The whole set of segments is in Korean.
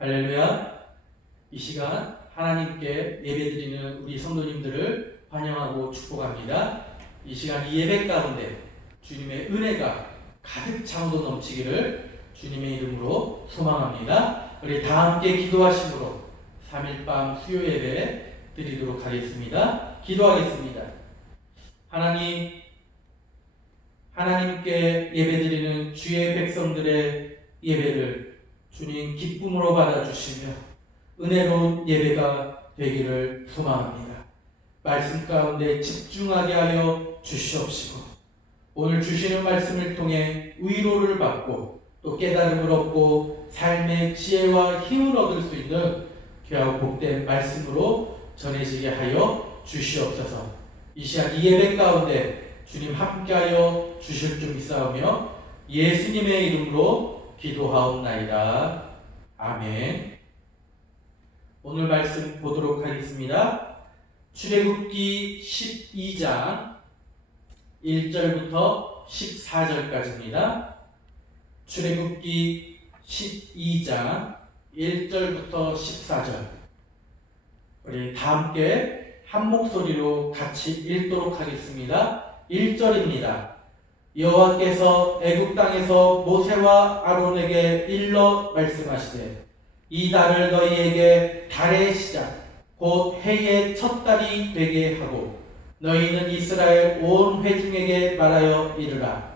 할렐루야. 이 시간 하나님께 예배드리는 우리 성도님들을 환영하고 축복합니다. 이 시간 이 예배 가운데 주님의 은혜가 가득 차고 넘치기를 주님의 이름으로 소망합니다. 우리 다 함께 기도하심으로 3일 밤 수요 예배 드리도록 하겠습니다. 기도하겠습니다. 하나님께 예배드리는 주의 백성들의 예배를 주님 기쁨으로 받아주시며 은혜로운 예배가 되기를 소망합니다. 말씀 가운데 집중하게 하여 주시옵시고 오늘 주시는 말씀을 통해 위로를 받고 또 깨달음을 얻고 삶의 지혜와 힘을 얻을 수 있는 귀하고 복된 말씀으로 전해지게 하여 주시옵소서. 이 시간 이 예배 가운데 주님 함께하여 주실 줄 믿사오며 예수님의 이름으로 기도하옵나이다. 아멘. 오늘 말씀 보도록 하겠습니다. 출애굽기 12장 1절부터 14절까지입니다. 출애굽기 12장 1절부터 14절. 우리 다 함께 한 목소리로 같이 읽도록 하겠습니다. 1절입니다. 여호와께서 애굽 땅에서 모세와 아론에게 일러 말씀하시되 이 달을 너희에게 달의 시작 곧 해의 첫 달이 되게 하고 너희는 이스라엘 온 회중에게 말하여 이르라.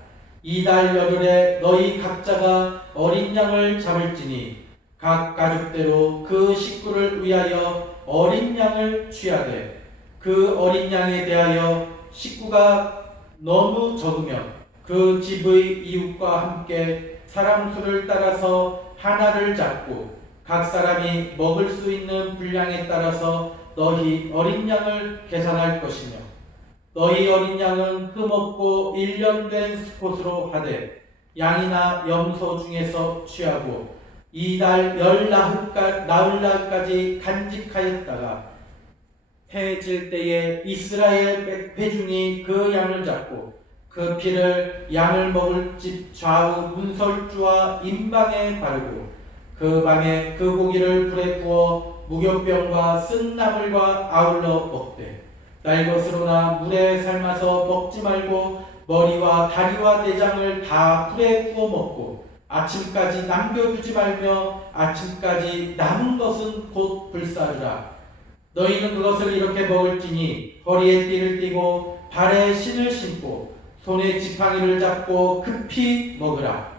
이 달 열흘에 너희 각자가 어린 양을 잡을지니 각 가족대로 그 식구를 위하여 어린 양을 취하되 그 어린 양에 대하여 식구가 너무 적으면 그 집의 이웃과 함께 사람 수를 따라서 하나를 잡고 각 사람이 먹을 수 있는 분량에 따라서 너희 어린 양을 계산할 것이며 너희 어린 양은 흠없고 1년 된 수컷으로 하되 양이나 염소 중에서 취하고 이 달 나흘날까지 간직하였다가 해 질 때에 이스라엘 회중이 그 양을 잡고 그 피를 양을 먹을 집 좌우 문설주와 임방에 바르고 그 밤에 그 고기를 불에 구워 무교병과 쓴 나물과 아울러 먹되 날 것으로나 물에 삶아서 먹지 말고 머리와 다리와 내장을 다 불에 구워 먹고 아침까지 남겨두지 말며 아침까지 남은 것은 곧 불사르라. 너희는 그것을 이렇게 먹을지니 허리에 띠를 띠고 발에 신을 신고 손에 지팡이를 잡고 급히 먹으라.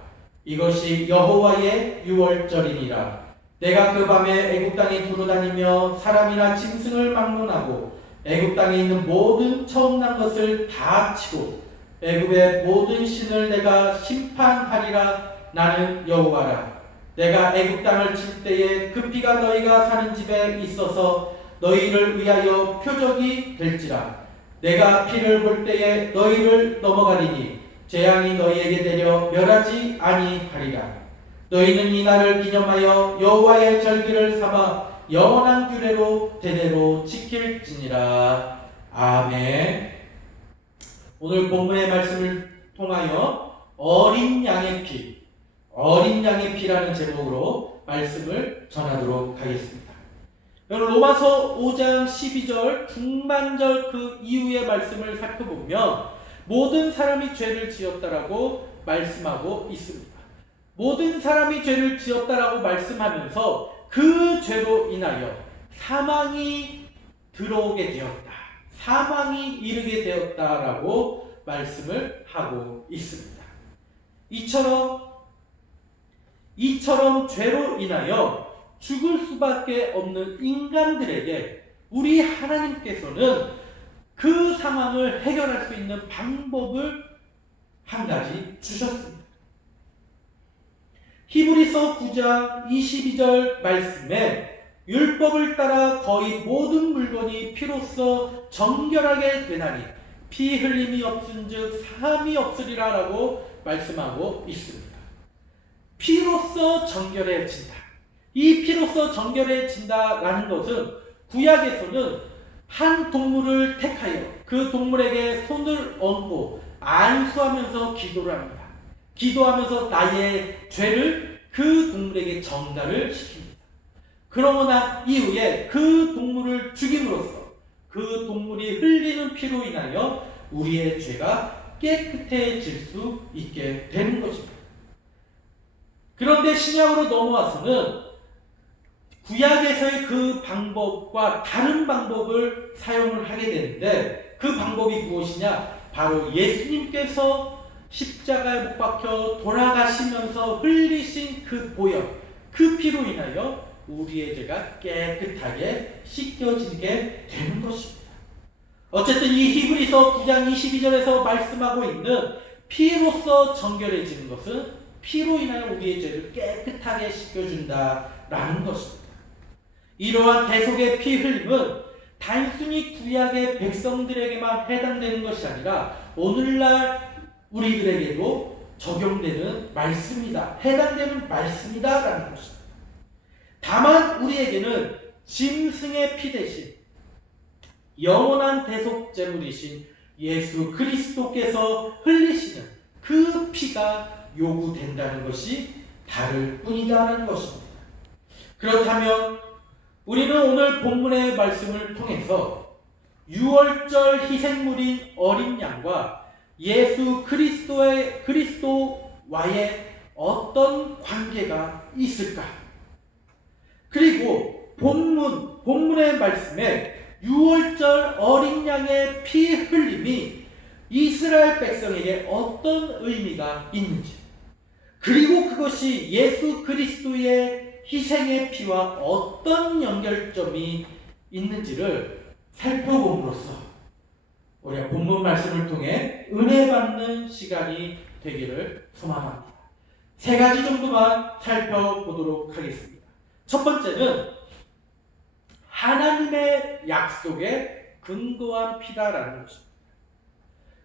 이것이 여호와의 유월절이니라. 내가 그 밤에 애굽 땅에 두루다니며 사람이나 짐승을 막론하고 애굽 땅에 있는 모든 처음 난 것을 다 치고 애굽의 모든 신을 내가 심판하리라. 나는 여호와라. 내가 애굽 땅을 칠 때에 그 피가 너희가 사는 집에 있어서 너희를 위하여 표적이 될지라. 내가 피를 볼 때에 너희를 넘어가리니 재앙이 너희에게 내려 멸하지 아니하리라. 너희는 이 날을 기념하여 여호와의 절기를 삼아 영원한 규례로 대대로 지킬지니라. 아멘. 오늘 본문의 말씀을 통하여 어린 양의 피라는 제목으로 말씀을 전하도록 하겠습니다. 로마서 5장 12절 중반절 그 이후의 말씀을 살펴보면 모든 사람이 죄를 지었다라고 말씀하고 있습니다. 모든 사람이 죄를 지었다라고 말씀하면서 그 죄로 인하여 사망이 들어오게 되었다. 사망이 이르게 되었다라고 말씀을 하고 있습니다. 이처럼 죄로 인하여 죽을 수밖에 없는 인간들에게 우리 하나님께서는 그 상황을 해결할 수 있는 방법을 한 가지 주셨습니다. 히브리서 9장 22절 말씀에 율법을 따라 거의 모든 물건이 피로써 정결하게 되나니 피 흘림이 없은즉 사함이 없으리라 라고 말씀하고 있습니다. 피로써 정결해진다. 이 피로써 정결해진다라는 것은 구약에서는 한 동물을 택하여 그 동물에게 손을 얹고 안수하면서 기도를 합니다. 기도하면서 나의 죄를 그 동물에게 전가를 시킵니다. 그러고 난 이후에 그 동물을 죽임으로써 그 동물이 흘리는 피로 인하여 우리의 죄가 깨끗해질 수 있게 되는 것입니다. 그런데 신약으로 넘어와서는 구약에서의 그 방법과 다른 방법을 사용을 하게 되는데, 그 방법이 무엇이냐? 바로 예수님께서 십자가에 못 박혀 돌아가시면서 흘리신 그 보혈, 그 피로 인하여 우리의 죄가 깨끗하게 씻겨지게 되는 것입니다. 어쨌든 이 히브리서 9장 22절에서 말씀하고 있는 피로써 정결해지는 것은 피로 인하여 우리의 죄를 깨끗하게 씻겨준다라는 것입니다. 이러한 대속의 피 흘림은 단순히 구약의 백성들에게만 해당되는 것이 아니라 오늘날 우리들에게도 적용되는 말씀이다, 해당되는 말씀이다라는 것입니다. 다만 우리에게는 짐승의 피 대신 영원한 대속 제물이신 예수 그리스도께서 흘리시는 그 피가 요구된다는 것이 다를 뿐이다라는 것입니다. 그렇다면 우리는 오늘 본문의 말씀을 통해서 유월절 희생물인 어린 양과 예수 그리스도와의 어떤 관계가 있을까? 그리고 본문의 말씀에 유월절 어린 양의 피 흘림이 이스라엘 백성에게 어떤 의미가 있는지, 그리고 그것이 예수 그리스도의 희생의 피와 어떤 연결점이 있는지를 살펴봄으로써 우리가 본문 말씀을 통해 은혜 받는 시간이 되기를 소망합니다. 세 가지 정도만 살펴보도록 하겠습니다. 첫 번째는 하나님의 약속에 근거한 피다라는 것입니다.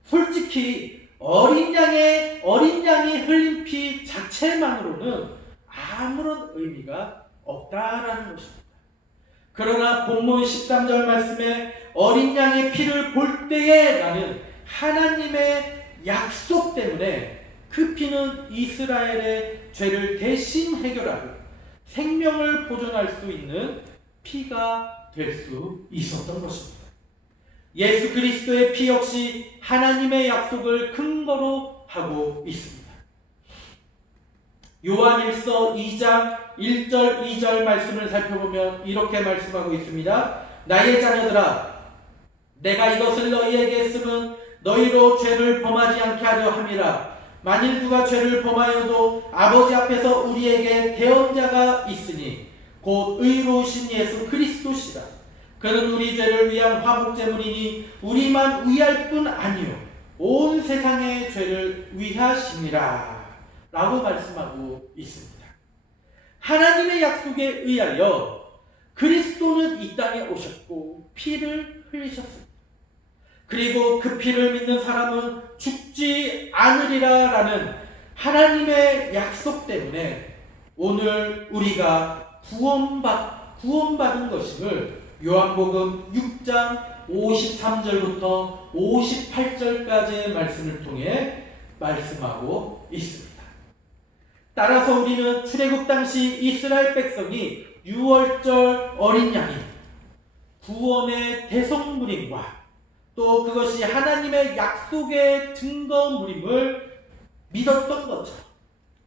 솔직히 어린 양이 흘린 피 자체만으로는 아무런 의미가 없다라는 것입니다. 그러나 본문 13절 말씀에 어린 양의 피를 볼 때에 라는 하나님의 약속 때문에 그 피는 이스라엘의 죄를 대신 해결하고 생명을 보존할 수 있는 피가 될 수 있었던 것입니다. 예수 그리스도의 피 역시 하나님의 약속을 근거로 하고 있습니다. 요한일서 2장 1절 2절 말씀을 살펴보면 이렇게 말씀하고 있습니다. 나의 자녀들아, 내가 이것을 너희에게 쓰면 너희로 죄를 범하지 않게 하려 함이라. 만일 누가 죄를 범하여도 아버지 앞에서 우리에게 대언자가 있으니 곧 의로우신 예수 그리스도시라. 그는 우리 죄를 위한 화목제물이니 우리만 위할 뿐 아니요 온 세상의 죄를 위하심이라 라고 말씀하고 있습니다. 하나님의 약속에 의하여 그리스도는 이 땅에 오셨고 피를 흘리셨습니다. 그리고 그 피를 믿는 사람은 죽지 않으리라 라는 하나님의 약속 때문에 오늘 우리가 구원받은 것임을 요한복음 6장 53절부터 58절까지의 말씀을 통해 말씀하고 있습니다. 따라서 우리는 출애굽 당시 이스라엘 백성이 유월절 어린 양이 구원의 대속물임과 또 그것이 하나님의 약속의 증거물임을 믿었던 것처럼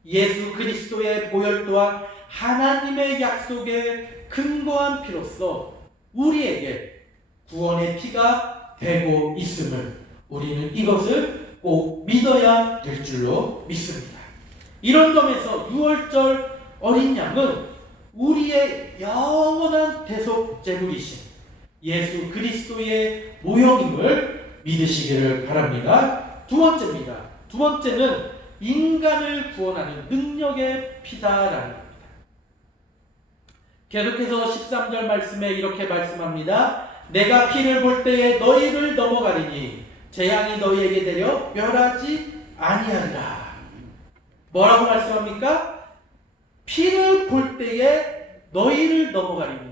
예수 그리스도의 보혈 또한 하나님의 약속의 근거한 피로서 우리에게 구원의 피가 되고 있음을 우리는 이것을 꼭 믿어야 될 줄로 믿습니다. 이런 점에서 유월절 어린 양은 우리의 영원한 대속 제물이신 예수 그리스도의 모형임을 믿으시기를 바랍니다. 두 번째는 인간을 구원하는 능력의 피다라는 겁니다. 계속해서 13절 말씀에 이렇게 말씀합니다. 내가 피를 볼 때에 너희를 넘어가리니 재앙이 너희에게 되려 멸하지 아니하리라. 뭐라고 말씀합니까? 피를 볼 때에 너희를 넘어가리니.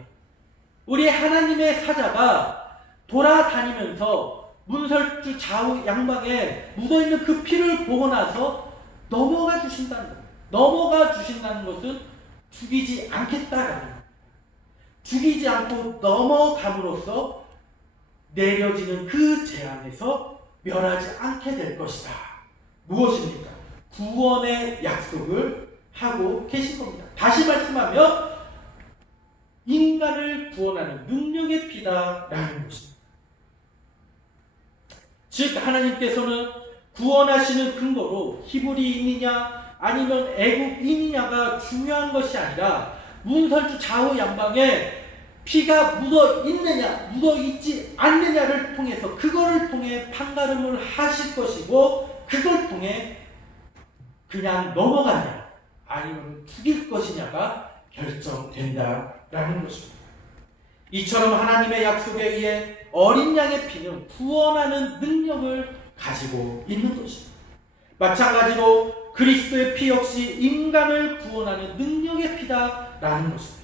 우리 하나님의 사자가 돌아다니면서 문설주 좌우 양방에 묻어있는 그 피를 보고 나서 넘어가 주신다는 것은 죽이지 않겠다라는 겁니다. 죽이지 않고 넘어감으로써 내려지는 그 재앙에서 멸하지 않게 될 것이다. 무엇입니까? 구원의 약속을 하고 계신 겁니다. 다시 말씀하면 인간을 구원하는 능력의 피다라는 것입니다. 즉 하나님께서는 구원하시는 근거로 히브리인이냐 아니면 애국인이냐가 중요한 것이 아니라 문설주 좌우 양방에 피가 묻어 있느냐 묻어 있지 않느냐를 통해서 그거를 통해 판가름을 하실 것이고 그걸 통해 그냥 넘어가냐 아니면 죽일 것이냐가 결정된다라는 것입니다. 이처럼 하나님의 약속에 의해 어린 양의 피는 구원하는 능력을 가지고 있는 것입니다. 마찬가지로 그리스도의 피 역시 인간을 구원하는 능력의 피다라는 것입니다.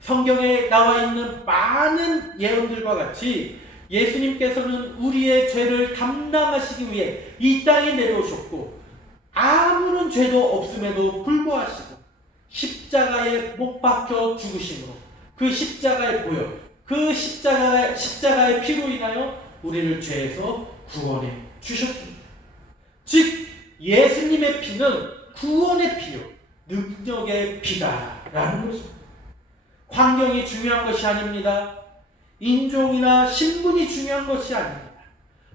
성경에 나와 있는 많은 예언들과 같이 예수님께서는 우리의 죄를 담당하시기 위해 이 땅에 내려오셨고 아무런 죄도 없음에도 불구하시고 십자가에 못 박혀 죽으심으로 그 십자가의 보혈, 그 십자가의 피로 인하여 우리를 죄에서 구원해 주셨습니다. 즉 예수님의 피는 구원의 피요 능력의 피다라는 것입니다. 환경이 중요한 것이 아닙니다. 인종이나 신분이 중요한 것이 아닙니다.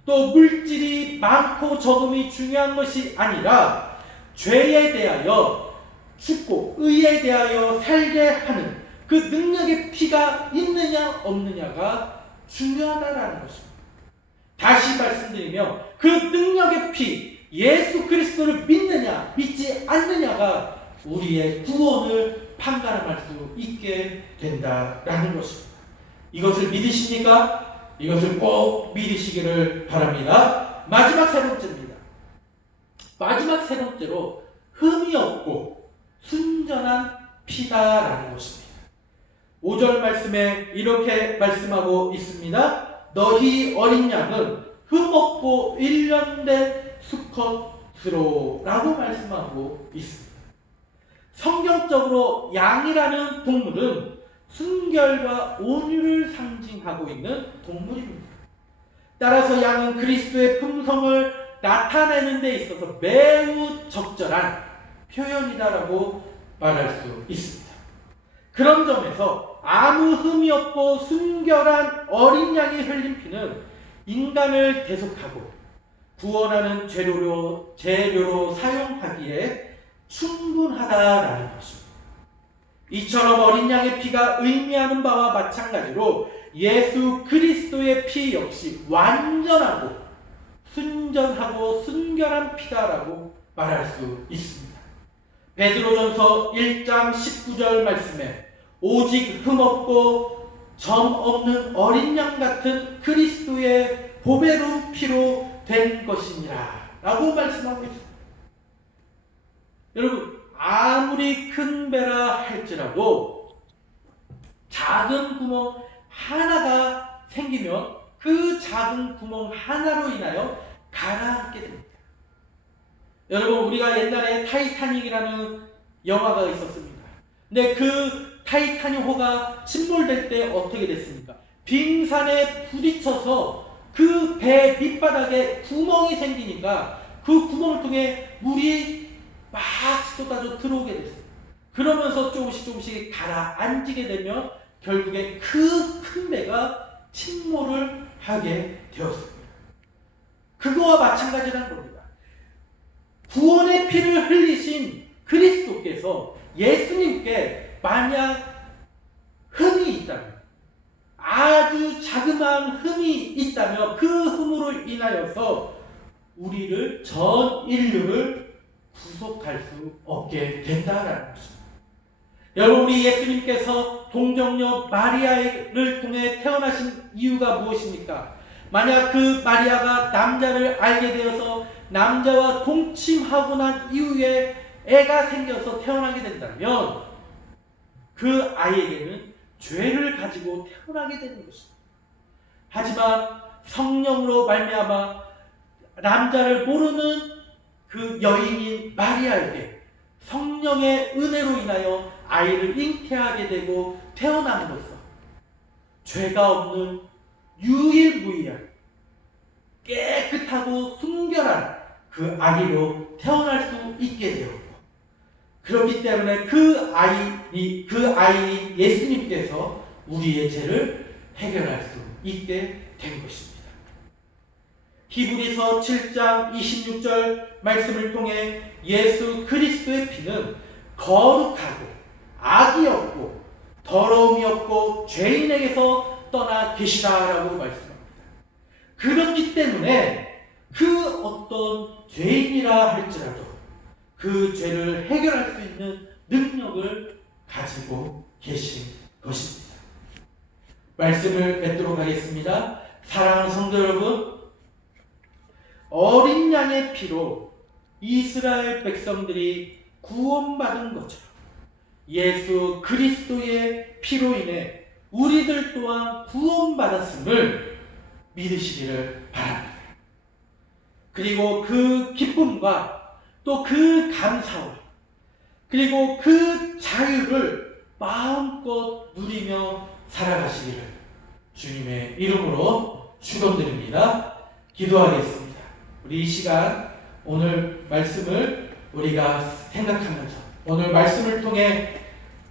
또 물질이 많고 적음이 중요한 것이 아니라 죄에 대하여 죽고 의에 대하여 살게 하는 그 능력의 피가 있느냐 없느냐가 중요하다는 것입니다. 다시 말씀드리면 그 능력의 피 예수 그리스도를 믿느냐 믿지 않느냐가 우리의 구원을 판가름할 수 있게 된다라는 것입니다. 이것을 믿으십니까? 이것을 꼭 믿으시기를 바랍니다. 마지막 세 번째입니다. 마지막 세 번째로 흠이 없고 순전한 피다라는 것입니다. 5절 말씀에 이렇게 말씀하고 있습니다. 너희 어린 양은 흠 없고 일련된 수컷으로 라고 말씀하고 있습니다. 성경적으로 양이라는 동물은 순결과 온유를 상징하고 있는 동물입니다. 따라서 양은 그리스도의 품성을 나타내는 데 있어서 매우 적절한 표현이다라고 말할 수 있습니다. 그런 점에서 아무 흠이 없고 순결한 어린 양이 흘린 피는 인간을 대속하고 구원하는 재료로 사용하기에 충분하다라는 것입니다. 이처럼 어린 양의 피가 의미하는 바와 마찬가지로 예수 그리스도의 피 역시 완전하고 순전하고 순결한 피다라고 말할 수 있습니다. 베드로전서 1장 19절 말씀에 오직 흠없고 점 없는 어린 양 같은 그리스도의 보배로운 피로 된 것이니라 라고 말씀하고 있습니다. 여러분 아무리 큰 배라 할지라도 작은 구멍 하나가 생기면 그 작은 구멍 하나로 인하여 가라앉게 됩니다. 여러분 우리가 옛날에 타이타닉이라는 영화가 있었습니다. 근데 그 타이타닉호가 침몰될 때 어떻게 됐습니까? 빙산에 부딪혀서 그 배 밑바닥에 구멍이 생기니까 그 구멍을 통해 물이 막 쏟아져 들어오게 됐습니다. 그러면서 조금씩 가라앉게 되면 결국에 그 큰 배가 침몰을 하게 되었습니다. 그거와 마찬가지라는 겁니다. 구원의 피를 흘리신 그리스도께서 예수님께 만약 흠이 있다면 아주 자그마한 흠이 있다면 그 흠으로 인하여서 우리를 전 인류를 구속할 수 없게 된다라는 것입니다. 여러분 우리 예수님께서 동정녀 마리아를 통해 태어나신 이유가 무엇입니까? 만약 그 마리아가 남자를 알게 되어서 남자와 동침하고 난 이후에 애가 생겨서 태어나게 된다면 그 아이에게는 죄를 가지고 태어나게 되는 것입니다. 하지만 성령으로 말미암아 남자를 모르는 그 여인인 마리아에게 성령의 은혜로 인하여 아이를 잉태하게 되고 태어남으로써 죄가 없는 유일무이한 깨끗하고 순결한 그 아기로 태어날 수 있게 되었고, 그렇기 때문에 그 아이인 예수님께서 우리의 죄를 해결할 수 있게 된 것입니다. 히브리서 7장 26절 말씀을 통해 예수 그리스도의 피는 거룩하고 악이 없고 더러움이 없고 죄인에게서 떠나 계시다라고 말씀합니다. 그렇기 때문에 그 어떤 죄인이라 할지라도 그 죄를 해결할 수 있는 능력을 가지고 계신 것입니다. 말씀을 맺도록 하겠습니다. 사랑하는 성도 여러분, 어린 양의 피로 이스라엘 백성들이 구원받은 것처럼 예수 그리스도의 피로 인해 우리들 또한 구원받았음을 믿으시기를 바랍니다. 그리고 그 기쁨과 또 그 감사와 그리고 그 자유를 마음껏 누리며 살아가시기를 주님의 이름으로 축원드립니다. 기도하겠습니다. 우리 이 시간 오늘 말씀을 우리가 생각하면서 오늘 말씀을 통해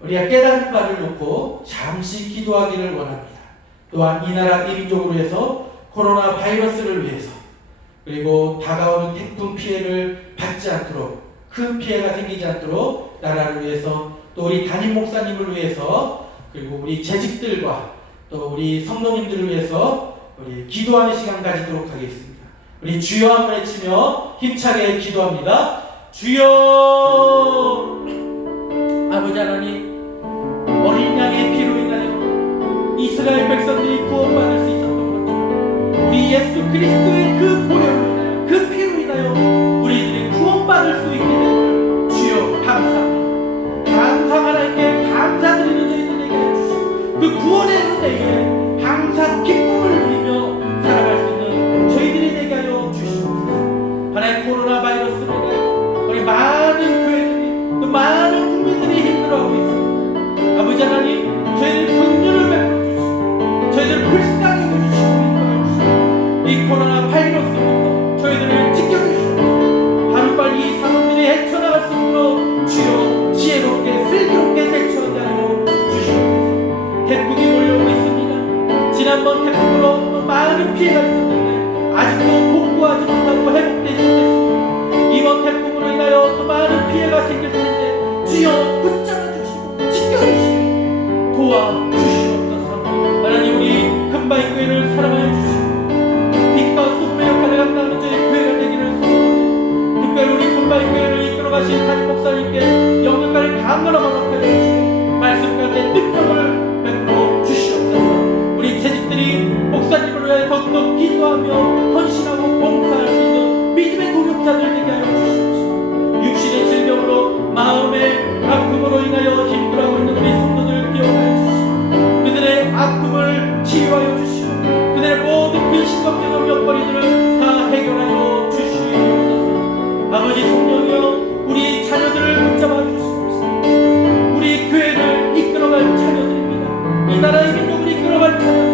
우리가 깨달은 바를 놓고 잠시 기도하기를 원합니다. 또한 이 나라 이 민족으로 해서 코로나 바이러스를 위해서 그리고 다가오는 태풍 피해를 받지 않도록 큰 피해가 생기지 않도록 나라를 위해서 또 우리 담임 목사님을 위해서 그리고 우리 재직들과 또 우리 성도님들을 위해서 우리 기도하는 시간 가지도록 하겠습니다. 우리 주여 한번 외치며 힘차게 기도합니다. 주여! 아버지 하나님, 어린 양의 피로 인하여 이스라엘 백성들이 구원받을 수 있었던 것처럼 우리 예수 그리스도의 그 보혈로 인하여 그 피로 인하여 우리들이 구원받을 수 있게 된 주여 감사합니다. 항상 하나님께 감사드리는 저희들에게 해주시고 그 구원의 은혜에 항상 기쁨을 누리며 살아갈 수 있는 저희들이 되게 하여 주시옵소서. 하나님, 코로나 바이러스로 인하여 우리 많은 교회들이 또 많은 국민들이 힘들어하고 있습니다. 아버지 하나님, 저희들 긍휼을 베풀어 주시고 저희들 불쌍히 여주시고 인도해 주시고 이 코로나 바이러스부터 저희들을 지켜주시고 하루빨리 이 상황들이 헤쳐나갈 수 있도록 주여 지혜롭게 슬기롭게 대처하게 하여 주시옵소서. 태풍이 몰려오고 있습니다. 지난번 태풍으로 많은 피해가 있었는데 아직도 복구하지 못하고 회복되지 못했습니다. 이번 태풍으로 인하여 또 많은 피해가 생길 텐데 주여 붙잡아 주시고 지켜주시고 도와주시옵소서. 하나님, 우리 금바위교회를 사랑하여 주시고 빛과 소금의 역할을 감당하는 저희 교회가 되기를 소원하고 특별히 우리 금바위교회를 이끌어가신 담임 목사님께 영역과를 강건하고 높여 주시고 말씀 가운데 능력을 베풀어 주시옵소서. 우리 재직들이 목사님을 위해 더욱더 기도하며 헌신하고 봉사할 수 있는 믿음의 동역자들 되게 하여 주시옵소서. 육신의 질병으로 마음의 아픔으로 인하여 힘들어하고 있는 우리 성도들 기억하여 주시고 그들의 아픔을 치유하여 주시고 그들의 모든 근심걱정과 몇거리들을 다 해결하여 주시옵소서. 아버지 성령이여, 우리 자녀들을 붙잡아 주시옵소서. 우리 교회를 이끌어갈 자녀들입니다. 이 나라의 민족을 이끌어갈 자녀들,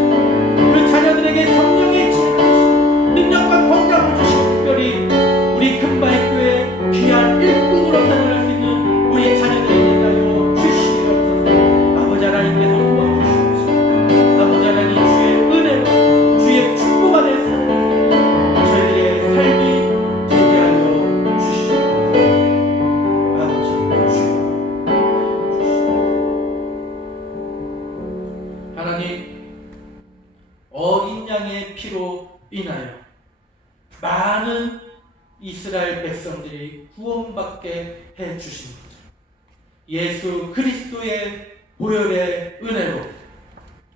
그 자녀들에게 성령의 지혜를 주시고 능력과 건강을 주시고 특별히 우리 금바위교회 귀한 일꾼으로 살아갈 수 있는 우리 자녀들에게 하여 주시옵소서. 아버지 하나님께서 도와주시옵소서. 아버지 하나님, 주의 은혜로 주의 축복 안에 살아가는 저희들의 삶이 되게 하여 주시옵소서. 아버지 주여 하나님, 어린 양의 피로 인하여 많은 이스라엘 백성들이 구원받게 해주신 것, 예수 그리스도의 보혈의 은혜로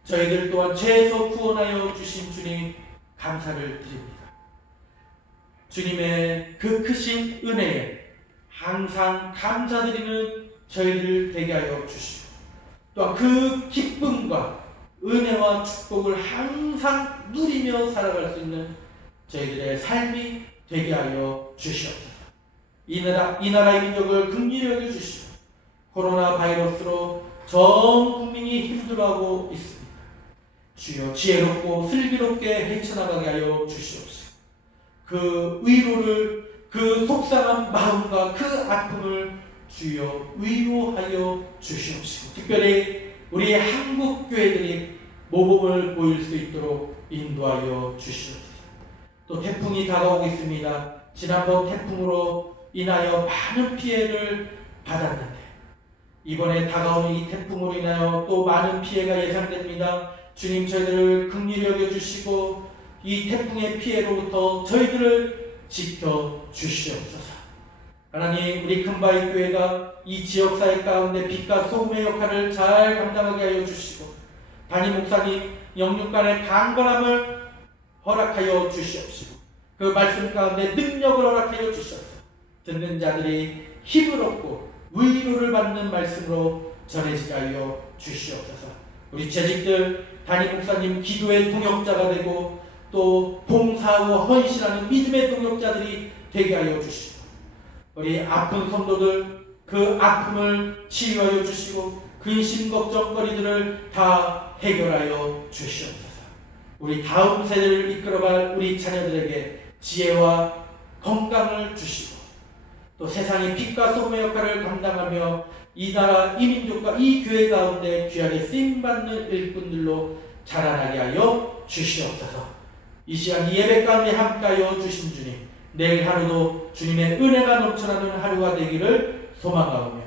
저희들 또한 죄에서 구원하여 주신 주님 감사를 드립니다. 주님의 그 크신 은혜에 항상 감사드리는 저희들 되게 하여 주시고 또한 그 기쁨과 은혜와 축복을 항상 누리며 살아갈 수 있는 저희들의 삶이 되게 하여 주시옵소서. 이 나라의 민족을 긍휼히 여겨 주시고 코로나 바이러스로 전 국민이 힘들어하고 있습니다. 주여 지혜롭고 슬기롭게 헤쳐나가게 하여 주시옵시고 그 위로를 그 속상한 마음과 그 아픔을 주여 위로하여 주시옵시고 특별히 우리 한국 교회들이 모범을 보일 수 있도록 인도하여 주시옵소서. 또 태풍이 다가오고 있습니다. 지난번 태풍으로 인하여 많은 피해를 받았는데 이번에 다가오는 이 태풍으로 인하여 또 많은 피해가 예상됩니다. 주님 저희들을 긍휼히 여겨주시고 이 태풍의 피해로부터 저희들을 지켜주시옵소서. 하나님 우리 큰바위 교회가 이 지역사회 가운데 빛과 소금의 역할을 잘 감당하게 하여 주시고 담임 목사님 영육간의 강건함을 허락하여 주시옵시고 그 말씀 가운데 능력을 허락하여 주셔서 듣는 자들이 힘을 얻고 위로를 받는 말씀으로 전해지게 하여 주시옵소서. 우리 재직들 담임 목사님 기도의 동역자가 되고 또 봉사하고 헌신하는 믿음의 동역자들이 되게 하여 주시고 우리 아픈 성도들 그 아픔을 치유하여 주시고 근심 걱정거리들을 다 해결하여 주시옵소서. 우리 다음 세대를 이끌어갈 우리 자녀들에게 지혜와 건강을 주시고 또 세상의 빛과 소금의 역할을 감당하며 이 나라 이 민족과 이 교회 가운데 귀하게 쓰임받는 일꾼들로 자라나게 하여 주시옵소서. 이 시간 이 예배 가운데 함께하여 주신 주님 내일 하루도 주님의 은혜가 넘쳐나는 하루가 되기를 소망하오며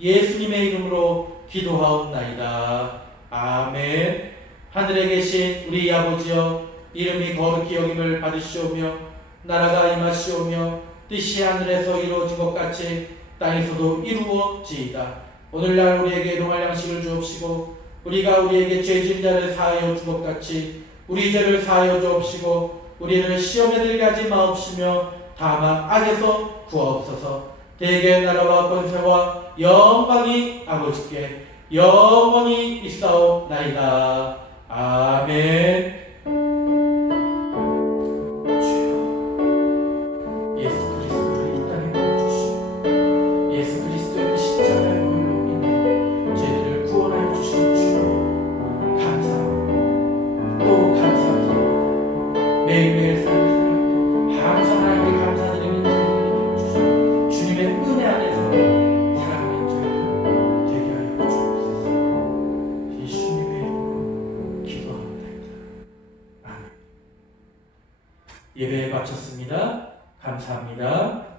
예수님의 이름으로 기도하옵나이다. 아멘. 하늘에 계신 우리 아버지여 이름이 거룩히 여김을 받으시오며 나라가 임하시오며 뜻이 하늘에서 이루어진 것 같이 땅에서도 이루어지이다. 오늘날 우리에게 일용할 양식을 주옵시고 우리가 우리에게 죄진 자를 사하여 준 것 같이 우리 죄를 사하여 주옵시고 우리를 시험에 들게 하지 마옵시며 다만 악에서 구하옵소서. 대개 나라와 권세와 영광이 아버지께 영원히 있사옵나이다. 아멘. 주여 예수 그리스도를 이 땅에 보내주시고 예수 그리스도의 십자가의 보혈로 인해 죄들을 구원하여 주신 주여 감사합니다. 또 감사합니다. 매일매일 삶을 살아가고 항상 하나님께 감사드리는 저희들에게 주시고 주님의 은혜 안에서 살아가는 저희들 되게 하여 주옵소서. 예수님의 이름으로 기도합니다. 아멘. 예배 마쳤습니다. 감사합니다.